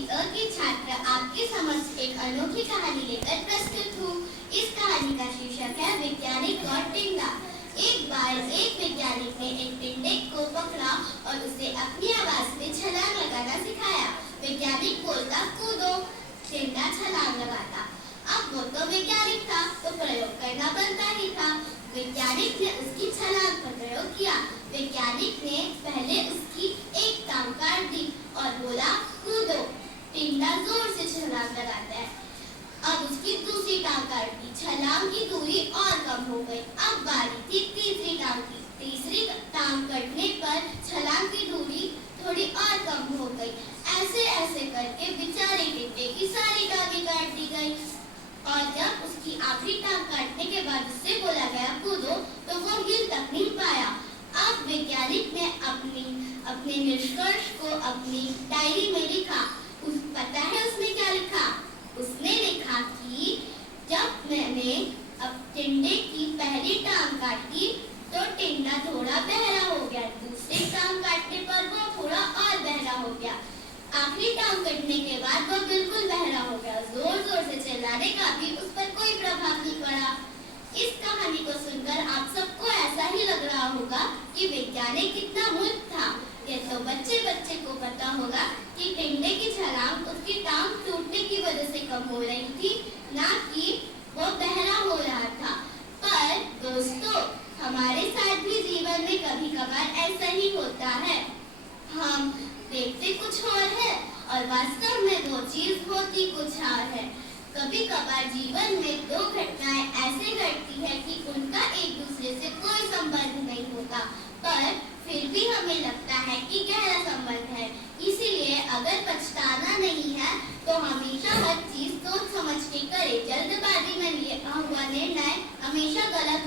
कक्षा 9वीं के छात्र आपके समक्ष एक अनोखी कहानी लेकर प्रस्तुत हूँ। इस कहानी का शीर्षक है वैज्ञानिक और टिंडा। एक बार एक वैज्ञानिक ने एक टिंडे को पकड़ा और उसे अपनी आवाज में छलांग लगाना सिखाया। वैज्ञानिक बोलता कूदो, टिंडा छलांग लगाता। अब वो तो वैज्ञानिक था तो प्रयोग करना बनता ही था। वैज्ञानिक ने उसकी छलांग पर प्रयोग किया। वैज्ञानिक ने पहले उसकी एक टांग काट दी और बोला कूदो। टिंडा जोर से छलांग लगाता है। अब उसकी दूसरी टांग काट दी। छलांग की दूरी और कम हो गई। अब बारी थी तीसरी टांग की। तीसरी टांग कटने पर छलांग की दूरी थोड़ी और कम हो गई। ऐसे ऐसे करके बेचारे टिंडे की सारी टांगें काट दी गई। और जब उसकी आखिरी टांग काटने के बाद उससे बोला गया कूदो तो वो हिल तक नहीं पाया। अब वैज्ञानिक ने अपने निष्कर्ष को अपनी डायरी में लिखा। पता है उसने क्या लिखा? उसने लिखा कि जब मैंने अब टिंडे की पहली टांग काटी तो टिंडा थोड़ा बहरा हो गया। दूसरी टांग काटने पर वो थोड़ा और बहरा हो गया। आखिरी टांग कटने के बाद वो बिल्कुल बहरा हो गया। जोर जोर से चिल्लाने का भी उस पर कोई प्रभाव नहीं पड़ा। इस कहानी को सुनकर आप सबको ऐसा ही लग रहा होगा कि वैज्ञानिक कितना मूर्ख था। ये तो बच्चे बच्चे को पता होगा कि टिंडे की छलांग उसकी टांग टूटने की वजह से कम हो रही थी, ना कि वो बहरा हो रहा था। पर दोस्तों, हमारे साथ भी जीवन में कभी कभार ऐसा ही होता है। हम देखते कुछ और है और वास्तव में वो चीज होती कुछ और है। कभी कभार जीवन में दो घटनाएं ऐसे घटती है कि उनका एक दूसरे से कोई संबंध नहीं होता, पर फिर भी हमें लगता है कि गहरा संबंध है। इसीलिए अगर पछताना नहीं है तो हमेशा हर चीज सोच समझ के करें। जल्दबाजी में लिया हुआ निर्णय हमेशा गलत